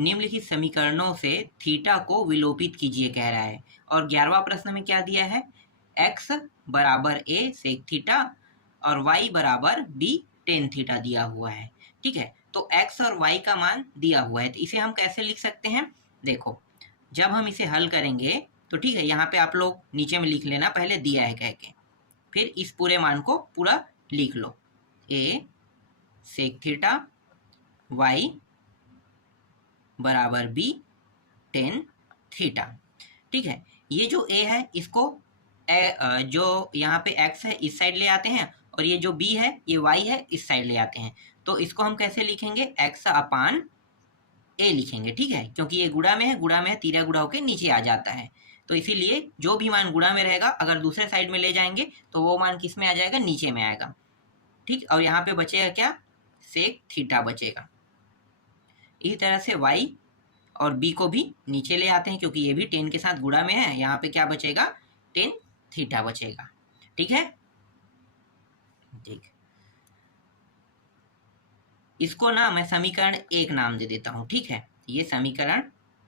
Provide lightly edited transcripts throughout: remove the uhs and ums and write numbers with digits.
निम्नलिखित समीकरणों से थीटा को विलोपित कीजिए कह रहा है। और 11वां प्रश्न में क्या दिया है, x बराबर a सेक थीटा और y बराबर b टेन थीटा दिया हुआ है। ठीक है, तो x और y का मान दिया हुआ है, तो इसे हम कैसे लिख सकते हैं, देखो जब हम इसे हल करेंगे तो ठीक है, यहाँ पे आप लोग नीचे में लिख लेना पहले दिया है कह के, फिर इस पूरे मान को पूरा लिख लो, a सेक थीटा y बराबर b टेन थीटा। ठीक है, ये जो a है इसको जो यहाँ पे x है इस साइड ले आते हैं और ये जो b है ये y है इस साइड ले आते हैं, तो इसको हम कैसे लिखेंगे, x अपान a लिखेंगे। ठीक है, क्योंकि ये गुणा में है, तीरा गुणा होकर नीचे आ जाता है, तो इसीलिए जो भी मान गुणा में रहेगा अगर दूसरे साइड में ले जाएंगे तो वो मान किस में आ जाएगा, नीचे में आएगा। ठीक, और यहाँ पे बचेगा क्या, सेक थीटा बचेगा। इसी तरह से y और b को भी नीचे ले आते हैं क्योंकि ये भी टेन के साथ गुणा में है, यहाँ पे क्या बचेगा, टेन थीटा बचेगा। ठीक है, ठीक, इसको ना मैं समीकरण 1 नाम दे देता हूँ। ठीक है, ये समीकरण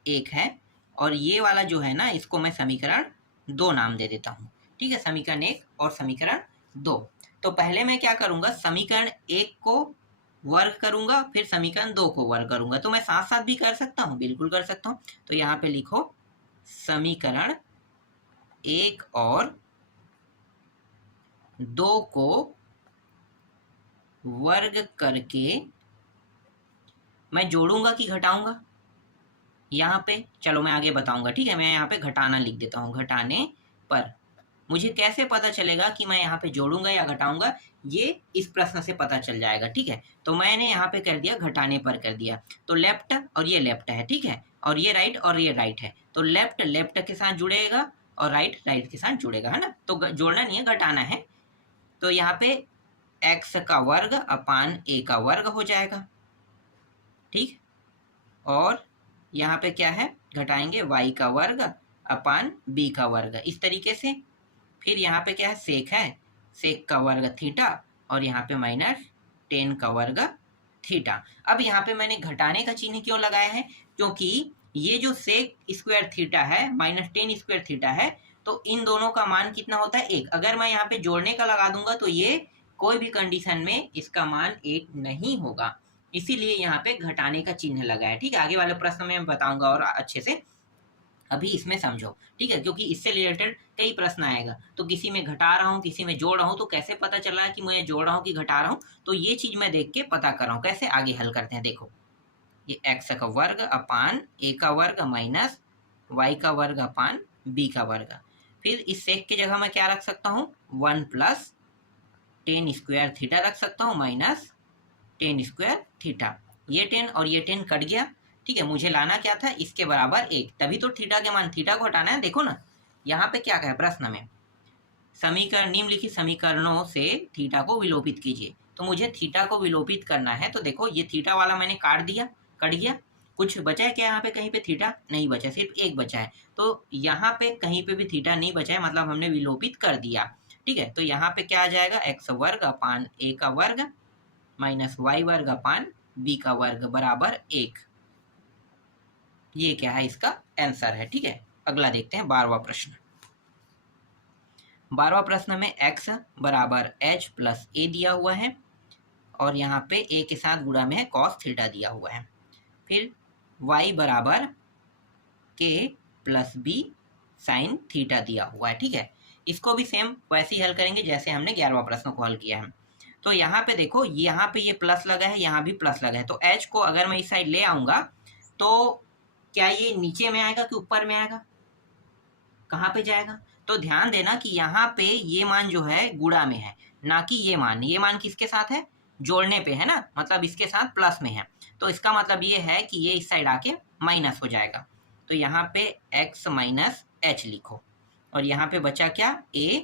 1 है और ये वाला जो है ना इसको मैं समीकरण 2 नाम दे देता हूँ। ठीक है, समीकरण 1 और समीकरण 2। तो पहले मैं क्या करूँगा, समीकरण 1 को वर्ग करूँगा, फिर समीकरण 2 को वर्ग करूँगा। तो मैं साथ साथ भी कर सकता हूँ, बिल्कुल कर सकता हूँ। तो यहाँ पे लिखो समीकरण 1 और 2 को वर्ग करके मैं जोड़ूंगा कि घटाऊंगा, यहाँ पे चलो मैं आगे बताऊंगा। ठीक है, मैं यहाँ पे घटाना लिख देता हूँ, घटाने पर मुझे कैसे पता चलेगा कि मैं यहाँ पे जोड़ूंगा या घटाऊंगा, ये इस प्रश्न से पता चल जाएगा। ठीक है, तो मैंने यहाँ पे कर दिया, घटाने पर कर दिया, तो लेफ्ट और ये लेफ्ट है। ठीक है, और ये राइट और ये राइट है, तो लेफ्ट लेफ्ट के साथ जुड़ेगा और राइट राइट के साथ जुड़ेगा, है ना। तो जोड़ना नहीं है, घटाना है। तो यहाँ पे x का वर्ग अपान a का वर्ग हो जाएगा। ठीक, और यहाँ पे क्या है, घटाएंगे y का वर्ग अपान b का वर्ग, इस तरीके से। फिर यहाँ पे क्या है, सेक का वर्ग थीटा और यहाँ पे माइनस टेन का वर्ग थीटा। अब यहाँ पे मैंने घटाने का चिन्ह क्यों लगाया है, क्योंकि ये जो सेक स्क्वायर थीटा है माइनस टेन स्क्वायर थीटा है, तो इन दोनों का मान कितना होता है, 1। अगर मैं यहाँ पे जोड़ने का लगा दूंगा तो ये कोई भी कंडीशन में इसका मान 1 नहीं होगा, इसीलिए यहाँ पे घटाने का चिन्ह लगा है। ठीक है, आगे वाले प्रश्न में मैं बताऊंगा और अच्छे से, अभी इसमें समझो। ठीक है, क्योंकि इससे रिलेटेड कई प्रश्न आएगा, तो किसी में घटा रहा हूँ किसी में जोड़ रहा हूँ, तो कैसे पता चला कि मैं जोड़ रहा हूँ कि घटा रहा हूँ, तो ये चीज मैं देख के पता कर रहा हूँ। कैसे आगे हल करते हैं, देखो ये x का वर्ग अपान a का वर्ग माइनस y का वर्ग अपान b का वर्ग। फिर इस सेक की जगह मैं क्या रख सकता हूँ, 1 प्लस टेन स्क्वायर थीटा रख सकता हूँ माइनस टेन स्क्वायर थीटा। ये 10 और ये 10 कट गया। ठीक है, मुझे लाना क्या था, इसके बराबर 1, तभी तो थीटा के मान, थीटा को हटाना है। देखो ना यहाँ पे क्या कहा प्रश्न में, समीकरण निम्नलिखित समीकरणों से थीटा को विलोपित कीजिए। तो मुझे थीटा को विलोपित करना है, तो देखो ये थीटा वाला मैंने काट दिया, कट गया। कुछ बचा है क्या यहाँ पे, कहीं पे थीटा नहीं बचा, सिर्फ 1 बचा है। तो यहाँ पे कहीं पे भी थीटा नहीं बचा है, मतलब हमने विलोपित कर दिया। ठीक है, तो यहाँ पे क्या आ जाएगा, x वर्ग अपान a का वर्ग माइनस y वर्ग अपान b का वर्ग बराबर 1। ये क्या है, इसका आंसर है। ठीक है, अगला देखते हैं 12वां प्रश्न। 12वां प्रश्न में x बराबर h प्लस a दिया हुआ है और यहाँ पे a के साथ गुणा में है cos थीटा दिया हुआ है। फिर y बराबर k plus b sine theta दिया हुआ है। ठीक है, इसको भी सेम वैसे ही हल करेंगे जैसे हमने 11वां प्रश्न को हल किया है। तो यहाँ पे देखो, यहाँ पे ये प्लस लगा है, यहाँ भी प्लस लगा है, तो h को अगर मैं इस साइड ले आऊंगा तो क्या ये नीचे में आएगा कि ऊपर में आएगा, कहाँ पे जाएगा। तो ध्यान देना कि यहाँ पे ये मान जो है गुणा में है, ना कि ये मान किसके साथ है, जोड़ने पे है ना, मतलब इसके साथ प्लस में है। तो इसका मतलब ये है कि ये इस साइड आके माइनस हो जाएगा। तो यहाँ पे x माइनस h लिखो और यहाँ पे बचा क्या, a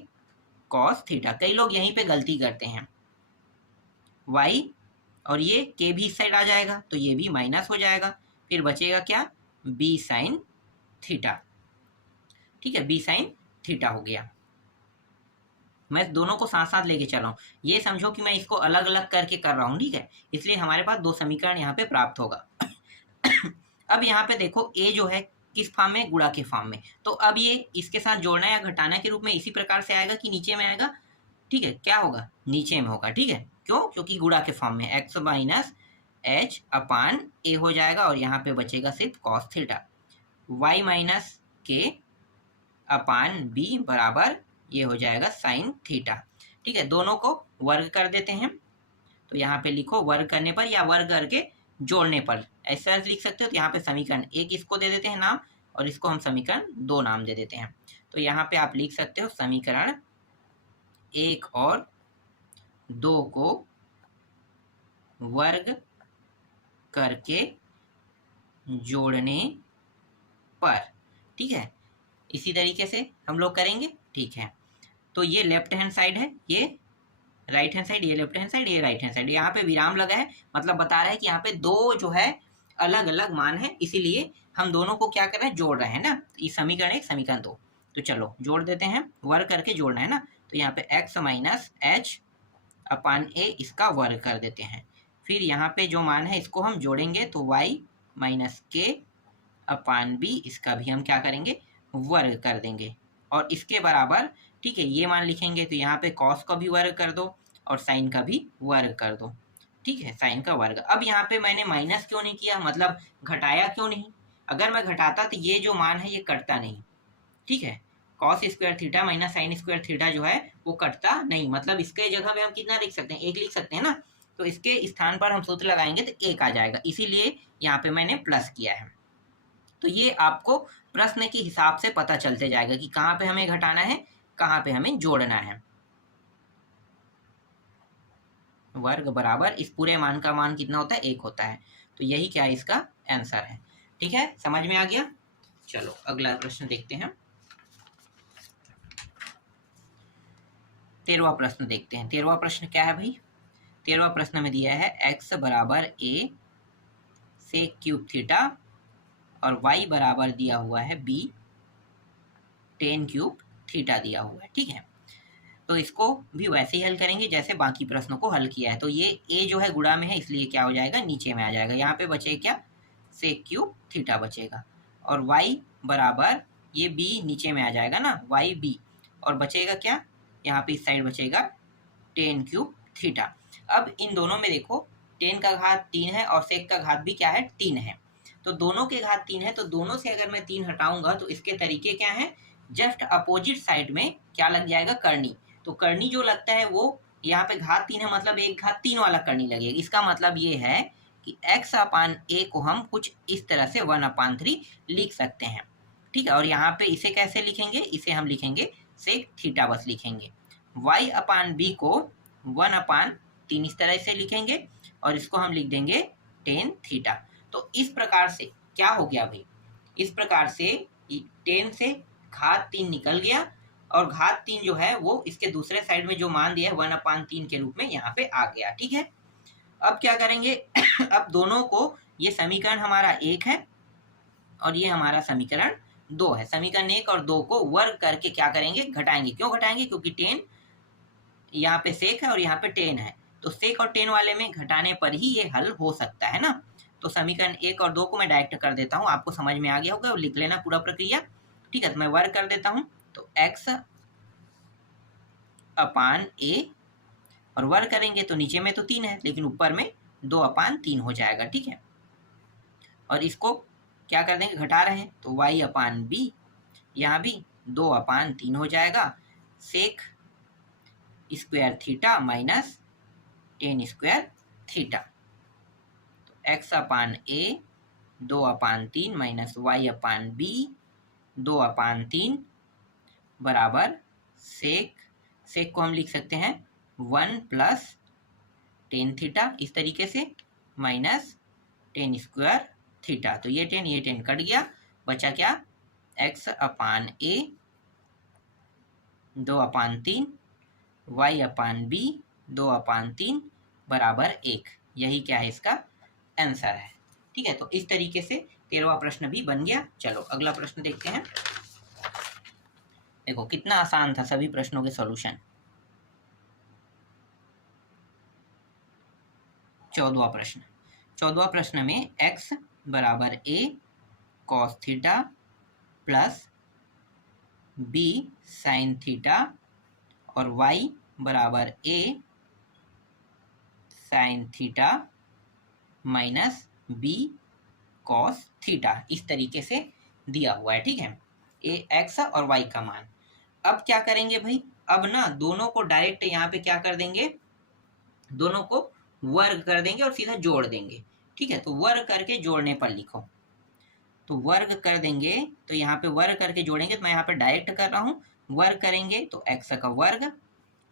cos थीटा। कई लोग यहीं पे गलती करते हैं, y और ये k भी इस साइड आ जाएगा तो ये भी माइनस हो जाएगा। फिर बचेगा क्या, b साइन थीटा। ठीक है, b साइन थीटा हो गया। मैं दोनों को साथ साथ लेके चल रहा हूँ, ये समझो कि मैं इसको अलग अलग करके कर रहा हूँ। ठीक है, इसलिए हमारे पास 2 समीकरण यहाँ पे प्राप्त होगा। अब यहाँ पे देखो ए जो है किस फॉर्म में, गुणा के फॉर्म में, तो अब ये इसके साथ जोड़ना या घटाना के रूप में इसी प्रकार से आएगा कि नीचे में आएगा, ठीक है, क्या होगा, नीचे में होगा, ठीक है, क्यों, क्योंकि गुणा के फॉर्म में एक्स माइनस एच अपान ए हो जाएगा और यहाँ पे बचेगा सिर्फ कॉस थीटा, वाई माइनस के अपान बी बराबर ये हो जाएगा साइन थीटा, ठीक है, दोनों को वर्ग कर देते हैं, तो यहाँ पे लिखो वर्ग करने पर या वर्ग करके जोड़ने पर, ऐसा लिख सकते हो, तो यहाँ पे समीकरण एक इसको दे देते हैं नाम और इसको हम समीकरण 2 नाम दे देते हैं, तो यहाँ पे आप लिख सकते हो समीकरण 1 और 2 को वर्ग करके जोड़ने पर, ठीक है, इसी तरीके से हम लोग करेंगे, ठीक है, तो ये लेफ्ट हैंड साइड है, ये राइट हैंड साइड, ये लेफ्ट हैंड साइड, ये राइट हैंड साइड, यहाँ पे विराम लगा है, मतलब बता रहा है कि यहाँ पे दो जो है अलग अलग मान है, इसीलिए हम दोनों को क्या कर रहे हैं, जोड़ रहे हैं ना, ये समीकरण एक समीकरण दो, तो चलो जोड़ देते हैं, वर्ग करके जोड़ना है ना, तो यहाँ पे एक्स माइनस एच अपान ए इसका वर्ग कर देते हैं, फिर यहाँ पे जो मान है इसको हम जोड़ेंगे तो वाई माइनस के अपान बी इसका भी हम क्या करेंगे, वर्ग कर देंगे और इसके बराबर, ठीक है, ये मान लिखेंगे तो यहाँ पे कॉस का भी वर्ग कर दो और साइन का भी वर्ग कर दो, ठीक है, साइन का वर्ग। अब यहाँ पे मैंने माइनस क्यों नहीं किया, मतलब घटाया क्यों नहीं, अगर मैं घटाता तो ये जो मान है ये कटता नहीं, ठीक है, cos square theta minus sine square theta जो है वो कटता नहीं, मतलब इसके जगह में हम कितना लिख सकते हैं, एक लिख सकते हैं ना, तो इसके स्थान पर हम सूत्र लगाएंगे तो एक आ जाएगा, इसीलिए यहाँ पे मैंने प्लस किया है, तो ये आपको प्रश्न के हिसाब से पता चलते जाएगा कि कहाँ पे हमें घटाना है, कहाँ पे हमें जोड़ना है। वर्ग बराबर इस पूरे मान का मान कितना होता है, एक होता है, तो यही क्या है इसका आंसर है, ठीक है, समझ में आ गया। चलो अगला प्रश्न देखते हैं, 13वां प्रश्न देखते हैं। 13वां प्रश्न क्या है भाई, 13वां प्रश्न में दिया है x बराबर a से क्यूब थीटा और y बराबर दिया हुआ है b टेन क्यूब थीटा दिया हुआ है, ठीक है, तो इसको भी वैसे ही हल करेंगे जैसे बाकी प्रश्नों को हल किया है, तो ये a जो है गुणा में है इसलिए क्या हो जाएगा, नीचे में आ जाएगा, यहाँ पे बचेगा क्या, सेक क्यूब थीटा बचेगा और y बराबर ये b नीचे में आ जाएगा ना, वाई बी, और बचेगा क्या, यहाँ पे इस साइड बचेगा टेन क्यूब थीटा। अब इन दोनों में देखो टेन का घात 3 है और सेक का घात भी क्या है, 3 है, तो दोनों के घात 3 है, तो दोनों से अगर मैं 3 हटाऊंगा तो इसके तरीके क्या है, जस्ट अपोजिट साइड में क्या लग जाएगा, करनी, तो करनी जो लगता है वो यहाँ पे घात 3 है, मतलब एक घात 3 वाला करनी लगेगा, इसका मतलब ये है कि x अपान a को हम कुछ इस तरह से 1/3 लिख सकते हैं, ठीक है, और यहाँ पे इसे कैसे लिखेंगे, इसे हम लिखेंगे सेक थीटा बस लिखेंगे, y अपान b को 1/3 इस तरह से लिखेंगे और इसको हम लिख देंगे टेन थीटा, तो इस प्रकार से क्या हो गया भाई, इस प्रकार से टेन से घात 3 निकल गया और घात 3 जो है वो इसके दूसरे साइड में जो मान दिया है 1/3 के रूप में यहाँ पे आ गया, ठीक है। अब क्या करेंगे अब दोनों को, ये समीकरण हमारा 1 है और ये हमारा समीकरण 2 है, समीकरण 1 और 2 को वर्ग करके क्या करेंगे, घटाएंगे, क्यों घटाएंगे, क्योंकि टेन यहाँ पे सेक है और यहाँ पे टेन है, तो सेक और टेन वाले में घटाने पर ही ये हल हो सकता है ना, तो समीकरण 1 और 2 को मैं डायरेक्ट कर देता हूँ, आपको समझ में आ गया होगा, लिख लेना पूरा प्रक्रिया, ठीक है, तो मैं वर्ग कर देता हूँ, तो x अपान a और वर्ग करेंगे तो नीचे में तो 3 है लेकिन ऊपर में 2/3 हो जाएगा, ठीक है, और इसको क्या कर देंगे, घटा रहे हैं, तो y अपान बी, यहाँ भी 2/3 हो जाएगा, sec square theta minus tan square theta, तो x upon a 2/3 minus y upon b 2/3 बराबर सेक को हम लिख सकते हैं 1 प्लस टेन थीटा इस तरीके से माइनस टेन स्क्वायर थीटा, तो ये टेन कट गया, बचा क्या, x upon a 2/3 y upon b 2/3 बराबर 1, यही क्या है इसका आंसर है, ठीक है, तो इस तरीके से 13वां प्रश्न भी बन गया। चलो अगला प्रश्न देखते हैं, देखो कितना आसान था सभी प्रश्नों के सॉल्यूशन। 14वां प्रश्न में x बराबर a cos theta plus b sin theta और y बराबर a sin theta minus b cos theta, इस तरीके से दिया हुआ है। ठीक है, ए एक्स और वाई का मान। अब क्या करेंगे भाई, अब ना दोनों को डायरेक्ट यहाँ पे क्या कर देंगे, दोनों को वर्ग कर देंगे और सीधा जोड़ देंगे। ठीक है, तो वर्ग करके जोड़ने पर लिखो, तो वर्ग कर देंगे, तो यहाँ पे वर्ग करके जोड़ेंगे, तो मैं यहाँ पे डायरेक्ट कर रहा हूँ। वर्ग करेंगे तो एक्स का वर्ग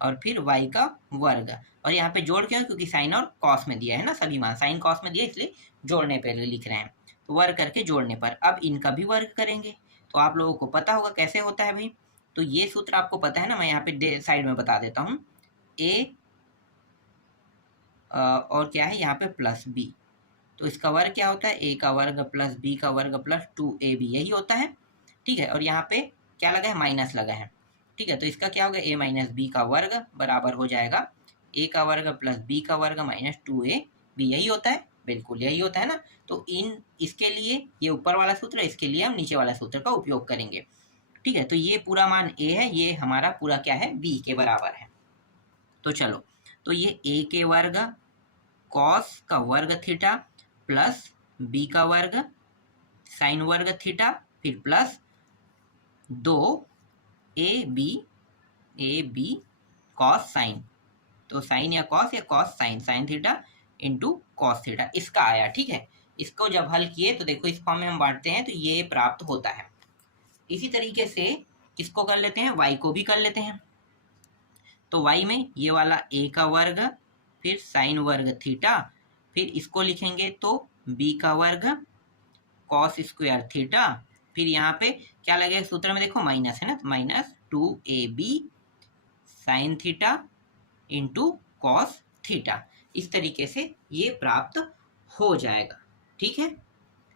और फिर वाई का वर्ग, और यहाँ पे जोड़ क्यों, क्योंकि साइन और कॉस में दिया है ना, सभी मान साइन कॉस में दिया, इसलिए जोड़ने पर लिख रहे हैं। तो वर्ग करके जोड़ने पर अब इनका भी वर्ग करेंगे। तो आप लोगों को पता होगा कैसे होता है भाई, तो ये सूत्र आपको पता है ना, मैं यहाँ पे साइड में बता देता हूँ। ए और क्या है यहाँ पे प्लस बी, तो इसका वर्ग क्या होता है, ए का वर्ग प्लस बी का वर्ग प्लस 2ab, यही होता है। ठीक है, और यहाँ पे क्या लगा है, माइनस लगा है। ठीक है, तो इसका क्या होगा, ए माइनस बी का वर्ग बराबर हो जाएगा ए का वर्ग प्लस बी का वर्ग माइनस 2ab, यही होता है, बिल्कुल यही होता है ना। तो इसके लिए ये ऊपर वाला सूत्र, इसके लिए हम नीचे वाला सूत्र का उपयोग करेंगे। ठीक है, तो ये पूरा मान ए है, ये हमारा पूरा क्या है, बी के बराबर है। तो चलो, तो ये ए के वर्ग कॉस का वर्ग थीटा प्लस बी का वर्ग साइन वर्ग थीटा, फिर प्लस 2ab कॉस साइन, तो साइन या cos sine theta into cos theta, इसका आया। ठीक है, इसको जब हल किए तो देखो इस फॉर्म में हम बांटते हैं तो ये प्राप्त होता है। इसी तरीके से किसको कर लेते हैं, y को भी कर लेते हैं। तो y में ये वाला a का वर्ग फिर साइन वर्ग थीटा, फिर इसको लिखेंगे तो b का वर्ग कॉस स्क्वायर थीटा, फिर यहाँ पे क्या लगेगा सूत्र में, देखो माइनस है ना, तो minus 2ab sine theta into cos theta, इस तरीके से ये प्राप्त हो जाएगा। ठीक है,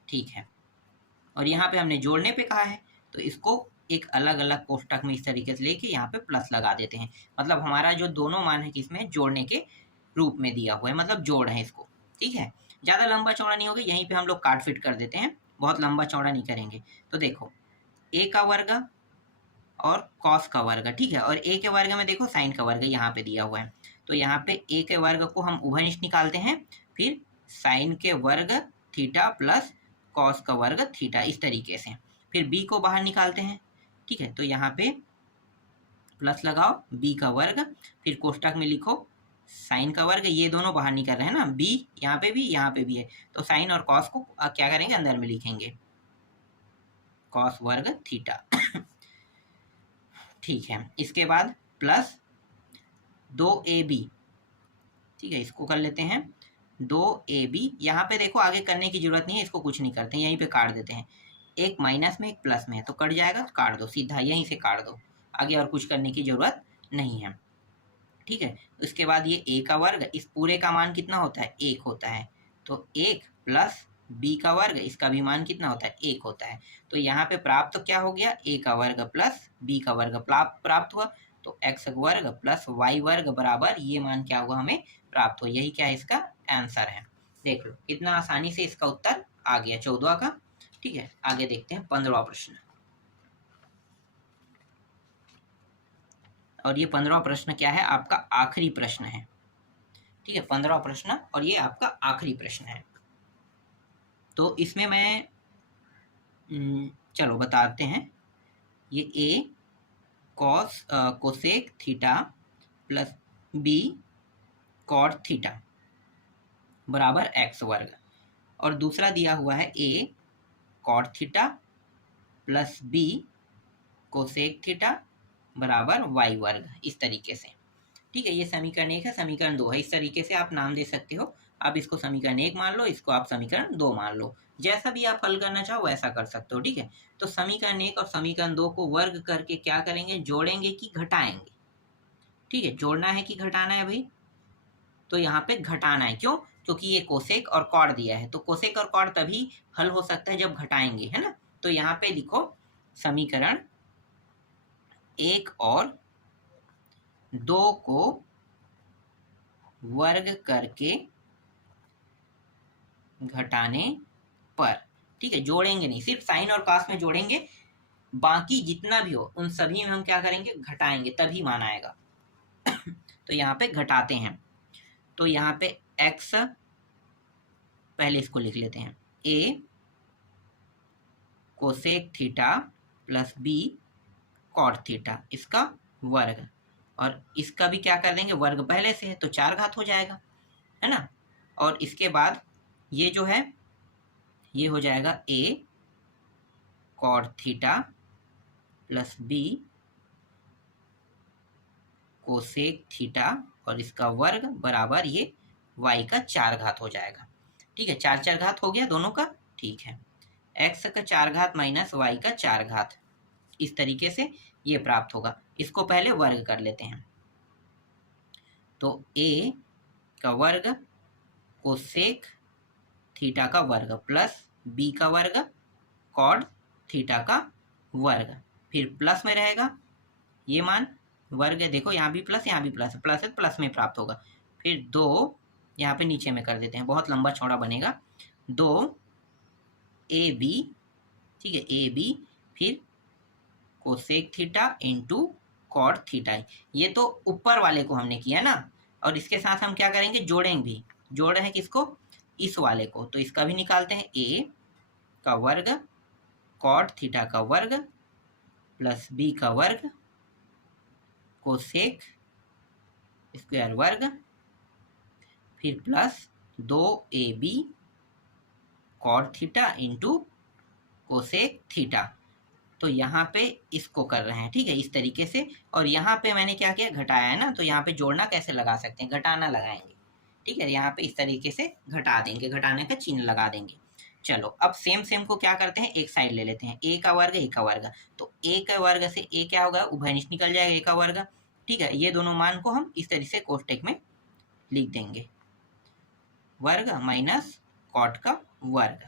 ठीक है, और यहाँ पे हमने जोड़ने पे कहा है, तो इसको एक अलग अलग कोष्टक में इस तरीके से लेके यहाँ पे प्लस लगा देते हैं। मतलब हमारा जो दोनों मान है किसमें, जोड़ने के रूप में दिया हुआ है, मतलब जोड़ है इसको। ठीक है, ज़्यादा लंबा चौड़ा नहीं होगा, यहीं पे हम लोग काट फिट कर देते हैं, बहुत लंबा चौड़ा नहीं करेंगे। तो देखो ए का वर्ग और कॉस का वर्ग, ठीक है, और ए के वर्ग में देखो साइन का वर्ग यहाँ पे दिया हुआ है, तो यहाँ पे ए के वर्ग को हम उभयनिष्ठ निकालते हैं, फिर साइन के वर्ग थीटा प्लस कॉस का वर्ग थीटा, इस तरीके से, फिर b को बाहर निकालते हैं। ठीक है, तो यहाँ पे प्लस लगाओ b का वर्ग, फिर कोष्टक में लिखो साइन का वर्ग, ये दोनों बाहर निकल रहे हैं ना, b यहाँ पे भी है, तो साइन और कॉस को क्या करेंगे, अंदर में लिखेंगे कॉस वर्ग थीटा। ठीक है, इसके बाद प्लस 2ab, ठीक है, इसको कर लेते हैं 2ab, यहाँ पे देखो आगे करने की जरूरत नहीं है, इसको कुछ नहीं करते हैं, यहीं पे काट देते हैं, एक माइनस में एक प्लस में है तो कट जाएगा, तो काट दो सीधा, यहीं से काट दो, आगे और कुछ करने की जरूरत नहीं है। ठीक है, उसके बाद ये a का वर्ग, इस पूरे का मान कितना होता है, 1 होता है, तो 1 प्लस b का वर्ग, इसका भी मान कितना होता है, 1 होता है। तो यहाँ पे प्राप्त तो क्या हो गया, a का वर्ग प्लस b का वर्ग प्राप्त हुआ, तो x वर्ग प्लस y वर्ग बराबर ये मान क्या हुआ, हमें प्राप्त हो, यही क्या है, इसका आंसर है। देख लो कितना आसानी से इसका उत्तर आ गया 14 का। ठीक है, आगे देखते हैं 15वां प्रश्न, और ये 15वां प्रश्न क्या है, आपका आखिरी प्रश्न है। ठीक है, 15वां प्रश्न और ये आपका आखिरी प्रश्न है। तो इसमें मैं चलो बताते हैं, ये a cosec theta plus b cot theta बराबर x वर्ग, और दूसरा दिया हुआ है a cot theta plus b cosec theta बराबर y वर्ग, इस तरीके से। ठीक है, ये समीकरण 1 है, समीकरण 2 है, इस तरीके से आप नाम दे सकते हो। आप इसको समीकरण 1 मान लो, इसको आप समीकरण 2 मान लो, जैसा भी आप हल करना चाहो वैसा कर सकते हो। ठीक है, तो समीकरण 1 और समीकरण 2 को वर्ग करके क्या करेंगे, जोड़ेंगे कि घटाएंगे। ठीक है, जोड़ना है कि घटाना है भाई, तो यहाँ पे घटाना है, क्यों, क्योंकि ये कोसेक और कॉड दिया है, तो कोसेक और कॉड तभी हल हो सकता है जब घटाएंगे, है ना। तो यहाँ पे लिखो समीकरण 1 और 2 को वर्ग करके घटाने पर, ठीक है, जोड़ेंगे नहीं, सिर्फ साइन और कॉस में जोड़ेंगे, बाकी जितना भी हो उन सभी में हम क्या करेंगे, घटाएंगे, तभी मान आएगा। तो यहाँ पे घटाते हैं, तो यहाँ पे x, पहले इसको लिख लेते हैं, a cosec theta plus b cot theta, इसका वर्ग, और इसका भी क्या कर देंगे, वर्ग पहले से है तो 4 घात हो जाएगा, है ना। और इसके बाद ये जो है ये हो जाएगा a cot theta plus b cosec theta और इसका वर्ग बराबर ये y का 4 घात हो जाएगा, ठीक है, 4 घात हो गया दोनों का, ठीक है, x का 4 घात माइनस y का 4 घात, इस तरीके से ये प्राप्त होगा। इसको पहले वर्ग कर लेते हैं, तो a का वर्ग कोसेक थीटा का वर्ग प्लस b का वर्ग कॉड थीटा का वर्ग, फिर प्लस में रहेगा ये मान, वर्ग है, देखो यहाँ भी प्लस यहाँ भी प्लस, प्लस है प्लस में प्राप्त होगा, फिर 2 यहाँ पे नीचे में कर देते हैं, बहुत लंबा चौड़ा बनेगा, 2 ab, ठीक है, ab फिर cosec theta into cot theta, ये तो ऊपर वाले को हमने किया ना, और इसके साथ हम क्या करेंगे, जोड़ेंगे भी, जोड़ रहे हैं किसको, इस वाले को, तो इसका भी निकालते हैं, a का वर्ग कॉट थीटा का वर्ग प्लस b का वर्ग कोसेक स्क्वायर वर्ग, फिर plus 2ab cot theta into cosec theta, तो यहाँ पे इसको कर रहे हैं, ठीक है, इस तरीके से, और यहाँ पे मैंने क्या किया, घटाया है ना, तो यहाँ पे जोड़ना कैसे लगा सकते हैं, घटाना लगाएंगे, ठीक है, यहाँ पे इस तरीके से घटा देंगे, घटाने का चिन्ह लगा देंगे। चलो अब सेम को क्या करते हैं, एक साइड ले लेते हैं, a का वर्ग, तो a का वर्ग से a क्या होगा, उभयनिष्ठ निकल जाएगा, a का वर्ग, ठीक है, ये दोनों मान को हम इस तरीके से कोष्टक में लिख देंगे, वर्ग माइनस कॉट का वर्ग,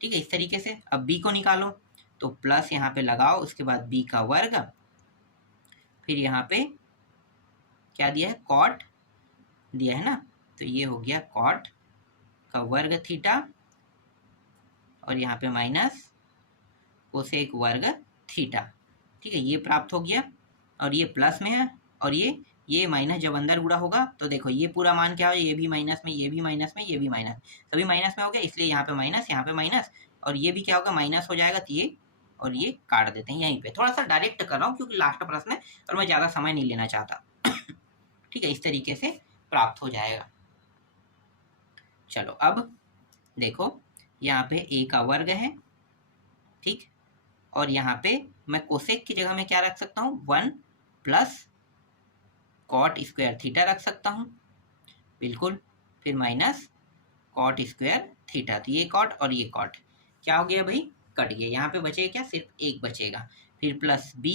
ठीक है, इस तरीके से। अब b को निकालो, तो प्लस यहाँ पे लगाओ, उसके बाद b का वर्ग, फिर यहाँ पे क्या दिया है, कॉट दिया है ना, तो ये हो गया कॉट का वर्ग थीटा, और यहाँ पे माइनस कोसेक वर्ग थीटा, ठीक है, ये प्राप्त हो गया, और ये प्लस में है, और ये माइनस जब अंदर गुणा होगा तो देखो ये पूरा मान क्या हो, ये भी माइनस में, ये भी माइनस में, ये भी माइनस, सभी माइनस में हो गया, इसलिए यहाँ पे माइनस, और ये भी क्या होगा, माइनस हो जाएगा, तो ये और ये काट देते हैं यहीं पे, थोड़ा सा डायरेक्ट कर रहा हूँ क्योंकि लास्ट प्रश्न है और मैं ज़्यादा समय नहीं लेना चाहता। ठीक है, इस तरीके से प्राप्त हो जाएगा। चलो अब देखो यहाँ पे a का वर्ग है, ठीक, और यहाँ पे मैं कोसेक की जगह में क्या रख सकता हूँ, 1 प्लस कॉट स्क्वायर थीटा रख सकता हूँ, बिल्कुल, फिर माइनस कॉट स्क्वायर थीटा, तो ये कॉट और ये कॉट क्या हो गया भाई, कट गया, यहाँ पे बचेगा क्या, सिर्फ एक बचेगा, फिर प्लस b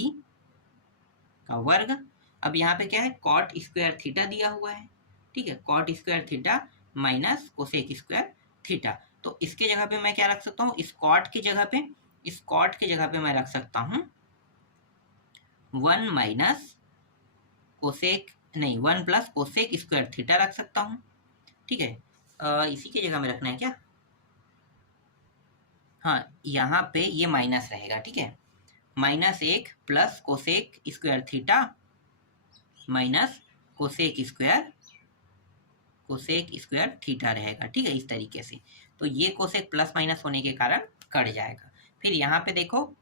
का वर्ग, अब यहाँ पे क्या है, कॉट स्क्वायर थीटा दिया हुआ है, ठीक है, cot square theta minus cosec square theta, तो इसके जगह पे मैं क्या रख सकता हूँ, इस कॉट की जगह पे, इस कॉट की जगह पे मैं रख सकता हूँ 1 माइनस कोसेक, नहीं 1 प्लस कोसेक स्क्वायर थीटा रख सकता हूँ, ठीक है, इसी की जगह में रखना है क्या, हाँ, यहाँ पे ये माइनस रहेगा, ठीक है, -1 plus cosec square theta minus cosec square theta रहेगा, ठीक है, इस तरीके से, तो ये कोसेक प्लस माइनस होने के कारण कट जाएगा। फिर यहाँ पे देखो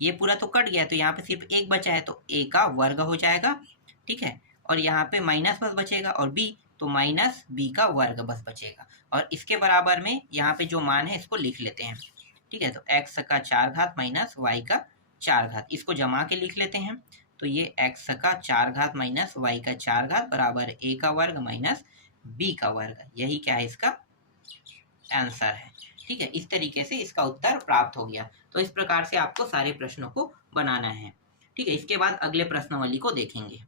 ये पूरा तो कट गया, तो यहाँ पे सिर्फ एक बचा है, तो a का वर्ग हो जाएगा, ठीक है, और यहाँ पे माइनस बस बचेगा, और b तो माइनस b का वर्ग बस बचेगा, और इसके बराबर में यहाँ पे जो मान है इसको लिख लेते हैं, ठीक है, तो x का 4 घात माइनस y का 4 घात, इसको जमा के लिख लेते हैं, तो ये x का 4 घात माइनस y का 4 घात बराबर a का वर्ग माइनस b का वर्ग, यही क्या है, इसका आंसर है, ठीक है, इस तरीके से इसका उत्तर प्राप्त हो गया। तो इस प्रकार से आपको सारे प्रश्नों को बनाना है, ठीक है, इसके बाद अगले प्रश्नावली को देखेंगे।